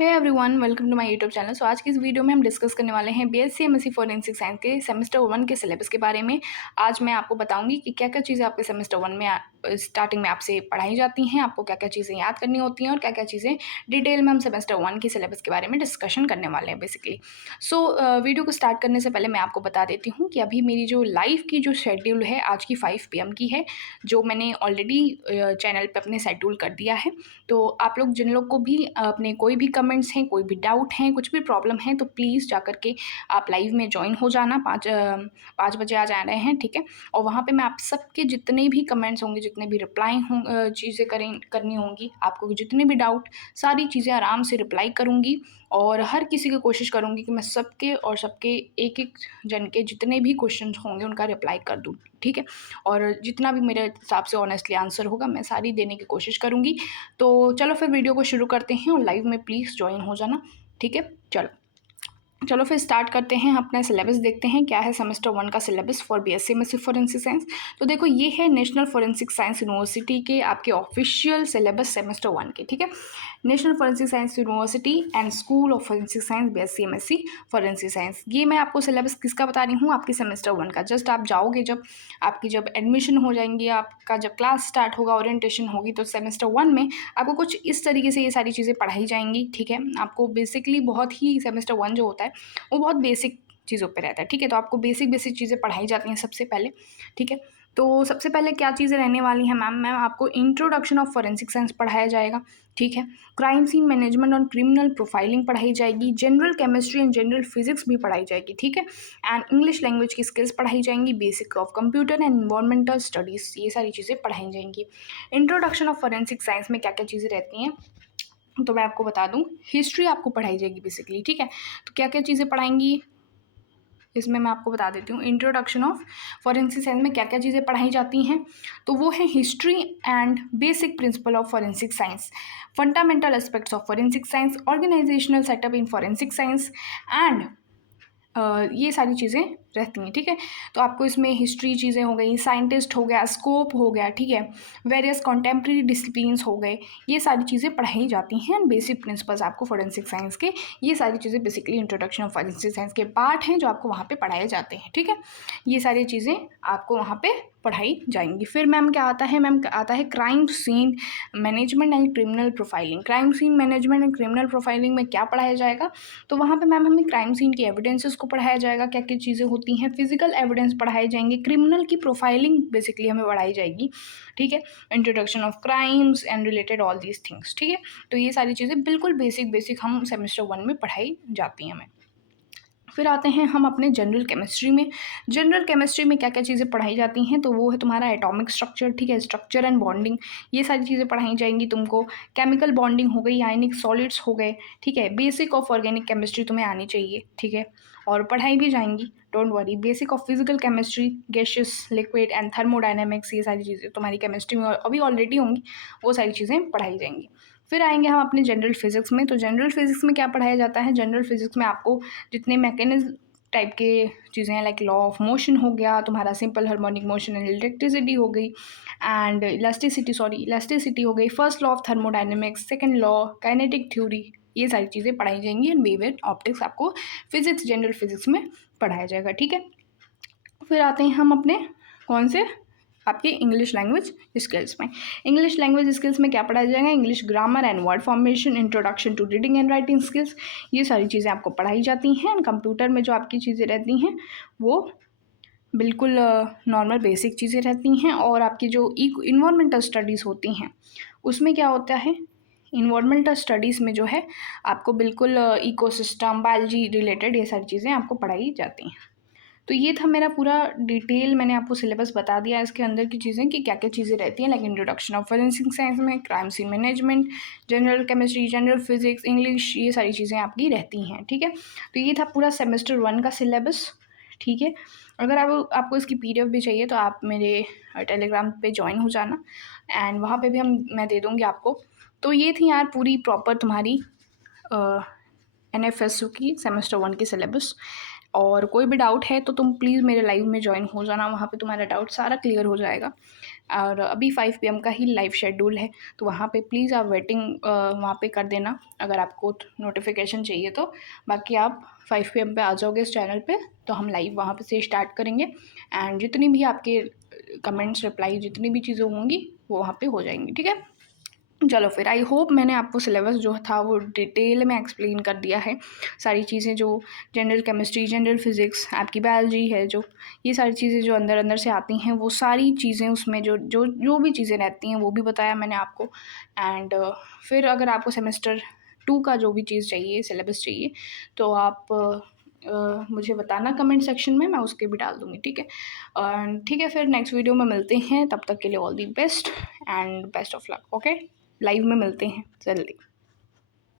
Hey everyone, welcome to my YouTube channel. So आज की इस वीडियो में हम डिस्कस करने वाले हैं बीएससी एमएससी फॉरेंसिक साइंस के सेमेस्टर 1 के सिलेबस के बारे में। आज मैं आपको बताऊंगी कि क्या क्या चीज़ें आपके सेमेस्टर 1 में स्टार्टिंग में आपसे पढ़ाई जाती हैं, आपको क्या क्या चीज़ें याद करनी होती हैं और क्या क्या चीज़ें डिटेल में हम सेमेस्टर 1 के सिलेबस के बारे में डिस्कशन करने वाले हैं बेसिकली। सो वीडियो को स्टार्ट करने से पहले मैं आपको बता देती हूँ कि अभी मेरी जो लाइव की जो शेड्यूल है आज की 5 PM की है, जो मैंने ऑलरेडी चैनल पर अपने शेड्यूल कर दिया है। तो आप लोग जिन लोग को भी अपने कोई भी कमेंट्स हैं, कोई भी डाउट हैं, कुछ भी प्रॉब्लम है, तो प्लीज़ जा कर के आप लाइव में जॉइन हो जाना। 5 बजे आ जा रहे हैं, ठीक है? और वहाँ पे मैं आप सबके जितने भी कमेंट्स होंगे, जितने भी रिप्लाई चीज़ें करनी होंगी, आपको जितने भी डाउट, सारी चीज़ें आराम से रिप्लाई करूँगी और हर किसी की कोशिश करूँगी कि मैं सबके एक-एक जन के जितने भी क्वेश्चंस होंगे उनका रिप्लाई कर दूँ, ठीक है? और जितना भी मेरे हिसाब से ऑनेस्टली आंसर होगा, मैं सारी देने की कोशिश करूँगी। तो चलो फिर वीडियो को शुरू करते हैं और लाइव में प्लीज़ जॉइन हो जाना, ठीक है? चलो फिर स्टार्ट करते हैं, अपना सिलेबस देखते हैं क्या है सेमेस्टर 1 का syllabus for BSc MSc forensic science. तो देखो, ये है नेशनल फॉरेंसिक साइंस यूनिवर्सिटी के आपके ऑफिशियल सिलेबस सेमेस्टर 1 के, ठीक है? National forensic science university and school of forensic science BSc MSc forensic science. ये मैं आपको सिलेबस किसका बता रही हूँ, आपके सेमेस्टर 1 का। जस्ट आप जाओगे, जब एडमिशन हो जाएंगी, आपका जब क्लास स्टार्ट होगा, ओरिएंटेशन होगी, तो सेमेस्टर 1 में आपको कुछ इस तरीके से ये सारी चीज़ें पढ़ाई जाएंगी, ठीक है? आपको बेसिकली बहुत ही सेमेस्टर 1 जो होता है वो बहुत बेसिक चीज़ों पे रहता है, ठीक है? तो आपको बेसिक चीज़ें पढ़ाई जाती हैं सबसे पहले, ठीक है? तो सबसे पहले क्या चीज़ें रहने वाली हैं मैम आपको इंट्रोडक्शन ऑफ फोरेंसिक साइंस पढ़ाया जाएगा, ठीक है? क्राइम सीन मैनेजमेंट और क्रिमिनल प्रोफाइलिंग पढ़ाई जाएगी, general chemistry and general physics भी पढ़ाई जाएगी, ठीक है? एंड इंग्लिश लैंग्वेज की स्किल्स पढ़ाई जाएंगी, basic of computer and environmental studies, ये सारी चीज़ें पढ़ाई जाएंगी। इंट्रोडक्शन ऑफ फोरेंसिक साइंस में क्या क्या चीज़ें रहती हैं, तो मैं आपको बता दूं, हिस्ट्री आपको पढ़ाई जाएगी बेसिकली, ठीक है? तो क्या क्या चीज़ें पढ़ाएंगी इसमें मैं आपको बता देती हूँ। इंट्रोडक्शन ऑफ फॉरेंसिक साइंस में क्या क्या चीज़ें पढ़ाई जाती हैं, तो वो है history and basic principle of forensic science, fundamental aspects of forensic science, organisational setup in forensic science and ये सारी चीज़ें रहती हैं, ठीक है? तो आपको इसमें हिस्ट्री चीज़ें हो गई, साइंटिस्ट हो गया, स्कोप हो गया, ठीक है? वेरियस कॉन्टेम्प्रेरी डिसिप्लिन्स हो गए, ये सारी चीज़ें पढ़ाई जाती हैं एंड बेसिक प्रिंसिपल्स आपको फोरेंसिक साइंस के, ये सारी चीज़ें basically introduction of forensic science के पार्ट हैं जो आपको वहाँ पे पढ़ाए जाते हैं, ठीक है? ये सारी चीज़ें आपको वहाँ पे पढ़ाई जाएंगी। फिर मैम क्या आता है, मैम आता है crime scene management and criminal profiling. Crime scene management and criminal profiling में क्या पढ़ाया जाएगा, तो वहाँ पे मैम हमें क्राइम सीन की एविडेंसेस को पढ़ाया जाएगा, क्या क्या चीज़ें होती हैं, फिजिकल एविडेंस पढ़ाए जाएंगे, क्रिमिनल की प्रोफाइलिंग बेसिकली हमें पढ़ाई जाएगी, ठीक है? Introduction of crimes and related all these things, ठीक है? तो ये सारी चीज़ें बिल्कुल बेसिक हम सेमेस्टर 1 में पढ़ाई जाती हैं हमें। फिर आते हैं हम अपने जनरल केमिस्ट्री में। जनरल केमिस्ट्री में क्या क्या चीज़ें पढ़ाई जाती हैं, तो वो है तुम्हारा एटॉमिक स्ट्रक्चर, ठीक है? स्ट्रक्चर एंड बॉन्डिंग, ये सारी चीज़ें पढ़ाई जाएंगी तुमको। केमिकल बॉन्डिंग हो गई, आयनिक सॉलिड्स हो गए, ठीक है? बेसिक ऑफ ऑर्गेनिक केमिस्ट्री तुम्हें आनी चाहिए, ठीक है? और पढ़ाई भी जाएंगी, don't worry. Basic of physical chemistry, gases, liquid and thermodynamics, ये सारी चीज़ें तुम्हारी केमिस्ट्री में अभी ऑलरेडी होंगी, वो सारी चीज़ें पढ़ाई जाएंगी। फिर आएंगे हम अपने जनरल फिजिक्स में। तो जनरल फिजिक्स में क्या पढ़ाया जाता है, जनरल फिजिक्स में आपको जितने मैकेनिज्म टाइप के चीज़ें हैं, लाइक लॉ ऑफ मोशन हो गया तुम्हारा, simple harmonic motion and electricity हो गई, एंड इलास्टिसिटी हो गई, first law of thermodynamics, second law, kinetic theory, ये सारी चीज़ें पढ़ाई जाएंगी। एंड वेव एंड ऑप्टिक्स आपको फिजिक्स, जनरल फिजिक्स में पढ़ाया जाएगा, ठीक है? फिर आते हैं हम अपने कौन से, आपके इंग्लिश लैंग्वेज स्किल्स में। इंग्लिश लैंग्वेज स्किल्स में क्या पढ़ाया जाएगा, English grammar and word formation, introduction to reading and writing skills, ये सारी चीज़ें आपको पढ़ाई जाती हैं। एंड कंप्यूटर में जो आपकी चीज़ें रहती हैं वो बिल्कुल नॉर्मल बेसिक चीज़ें रहती हैं। और आपकी जो इन्वायरमेंटल स्टडीज़ होती हैं उसमें क्या होता है, इन्वायरमेंटल स्टडीज़ में जो है आपको बिल्कुल इकोसिस्टम, बायोलॉजी रिलेटेड ये सारी चीज़ें आपको पढ़ाई जाती हैं। तो ये था मेरा पूरा डिटेल, मैंने आपको सिलेबस बता दिया इसके अंदर की चीज़ें कि क्या क्या चीज़ें रहती हैं, like introduction of forensic science में, crime scene management, general chemistry, general physics, English, ये सारी चीज़ें आपकी रहती हैं, ठीक है? तो ये था पूरा सेमेस्टर 1 का सिलेबस, ठीक है? अगर आपको इसकी PDF भी चाहिए तो आप मेरे टेलीग्राम पे ज्वाइन हो जाना, एंड वहाँ पे भी मैं दे दूँगी आपको। तो ये थी यार पूरी प्रॉपर तुम्हारी NFSU की सेमेस्टर 1 की सिलेबस। और कोई भी डाउट है तो तुम प्लीज़ मेरे लाइव में ज्वाइन हो जाना, वहाँ पे तुम्हारा डाउट सारा क्लियर हो जाएगा। और अभी 5 पीएम का ही लाइव शेड्यूल है, तो वहाँ पे प्लीज़ आप वेटिंग वहाँ पे कर देना अगर आपको नोटिफिकेशन चाहिए तो। बाकी आप 5 पीएम पे आ जाओगे इस चैनल पे, तो हम लाइव वहाँ पे से स्टार्ट करेंगे एंड जितनी भी आपके कमेंट्स रिप्लाई जितनी भी चीज़ें होंगी वो वहाँ पे हो जाएंगी, ठीक है। चलो फिर आई होप मैंने आपको सिलेबस जो था वो डिटेल में एक्सप्लेन कर दिया है। सारी चीज़ें जो जनरल केमिस्ट्री, जनरल फिज़िक्स, आपकी बायोलॉजी है, जो ये सारी चीज़ें जो अंदर अंदर से आती हैं, वो सारी चीज़ें उसमें जो जो जो भी चीज़ें रहती हैं वो भी बताया मैंने आपको। एंड फिर अगर आपको सेमेस्टर 2 का जो भी चीज़ चाहिए, सिलेबस चाहिए, तो आप मुझे बताना कमेंट सेक्शन में, मैं उसके भी डाल दूँगी, ठीक है। ठीक है, फिर नेक्स्ट वीडियो में मिलते हैं, तब तक के लिए all the best and best of luck, okay. Live में मिलते हैं जल्दी।